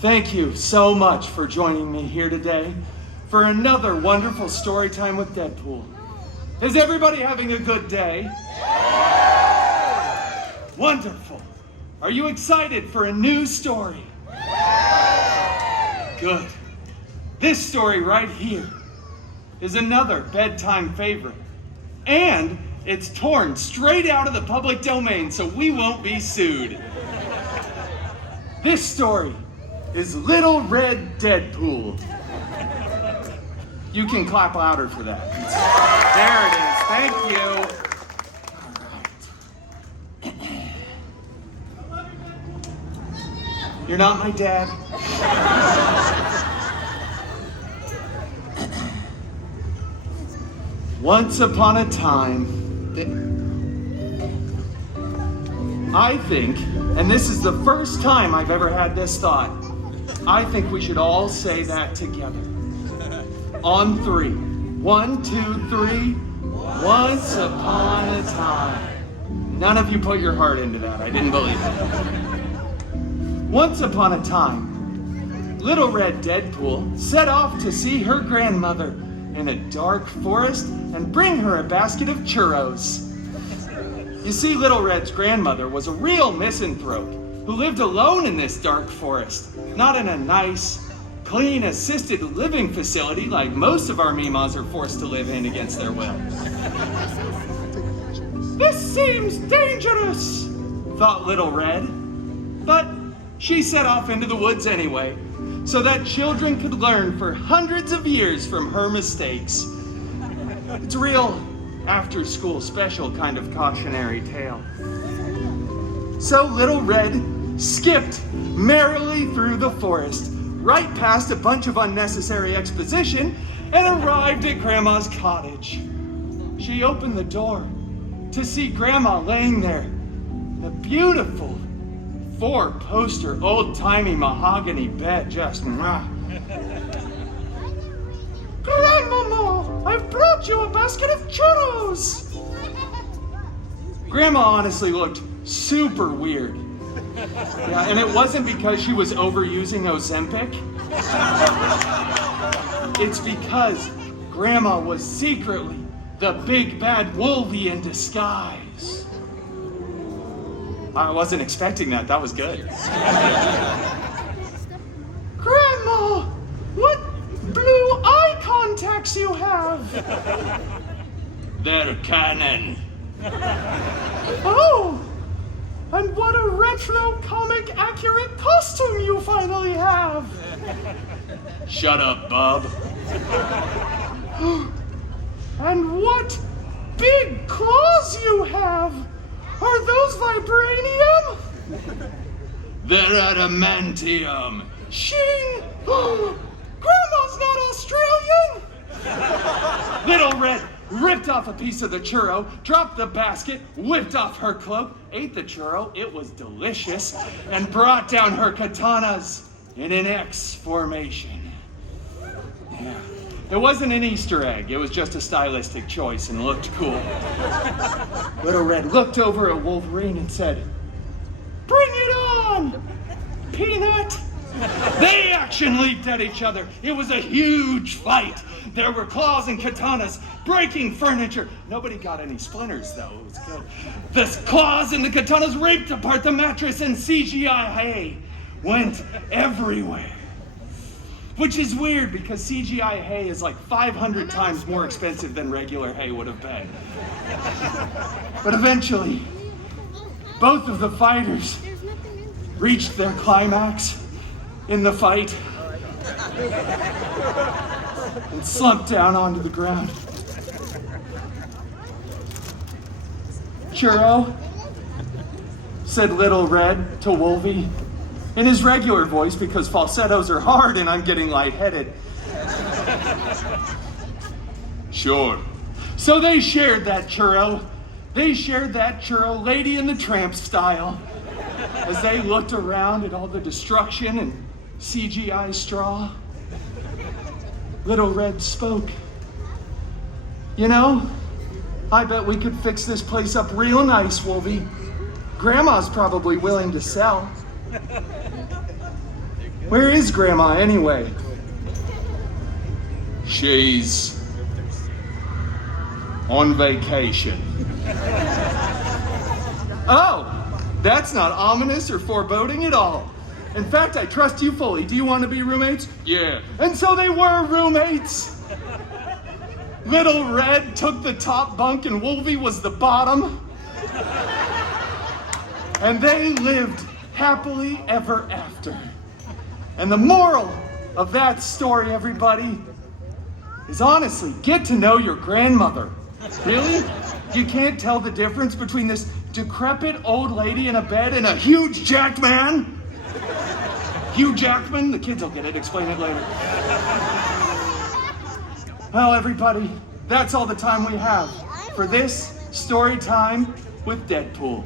Thank you so much for joining me here today for another wonderful story time with Deadpool. Is everybody having a good day? Yeah! Wonderful. Are you excited for a new story? Yeah! Good. This story right here is another bedtime favorite. And it's torn straight out of the public domain, so we won't be sued. This story is Little Red Deadpool. You can clap louder for that. There it is. Thank you. All right. You're not my dad. Once upon a time, I think, and this is the first time I've ever had this thought, I think we should all say that together. On 3. 1, 2, 3. Once upon a time. None of you put your heart into that. I didn't believe it. Once upon a time, Little Red Deadpool set off to see her grandmother in a dark forest and bring her a basket of churros. You see, Little Red's grandmother was a real misanthrope who lived alone in this dark forest, not in a nice, clean, assisted living facility like most of our Mimas are forced to live in against their will. This seems dangerous, thought Little Red, but she set off into the woods anyway, so that children could learn for hundreds of years from her mistakes. It's a real after-school special kind of cautionary tale. So Little Red skipped merrily through the forest, right past a bunch of unnecessary exposition, and arrived at Grandma's cottage. She opened the door to see Grandma laying there in a beautiful 4-poster old-timey mahogany bed, just Grandmama, I've brought you a basket of churros! Grandma honestly looked super weird. Yeah, and it wasn't because she was overusing Ozempic. It's because Grandma was secretly the big bad Wolvie in disguise. I wasn't expecting that. That was good. Grandma, what blue eye contacts you have? They're canon. Oh, and what a retro comic accurate costume you finally have. Shut up, bub. And what big claws you have. Are those vibranium? They're adamantium. Shing! Grandma's not Australian! Little Red ripped off a piece of the churro, dropped the basket, whipped off her cloak, ate the churro, it was delicious, and brought down her katanas in an X formation. Yeah. It wasn't an Easter egg, it was just a stylistic choice and looked cool. Little Red looked over at Wolverine and said, "Bring it on, Peanut!" They action leaped at each other. It was a huge fight. There were claws and katanas breaking furniture. Nobody got any splinters, though. It was good. The claws and the katanas ripped apart the mattress, and CGI hay went everywhere. Which is weird because CGI hay is like 500 times more expensive than regular hay would have been. But eventually, both of the fighters reached their climax in the fight and slumped down onto the ground. "Churro," said Little Red to Wolvie in his regular voice because falsettos are hard and I'm getting lightheaded. "Sure." So they shared that churro. They shared that churro Lady and the Tramp style as they looked around at all the destruction and CGI straw. Little Red spoke. "You know, I bet we could fix this place up real nice, Wolvie. Grandma's probably willing to sell." Where is Grandma anyway? She's on vacation. Oh, that's not ominous or foreboding at all. In fact, I trust you fully. Do you want to be roommates? Yeah. And so they were roommates. Little Red took the top bunk and Wolvie was the bottom. And they lived happily ever after. And the moral of that story, everybody, is honestly, get to know your grandmother. Really? You can't tell the difference between this decrepit old lady in a bed and a huge jacked man? Hugh Jackman? The kids will get it. Explain it later. Well, everybody, that's all the time we have for this Story Time with Deadpool.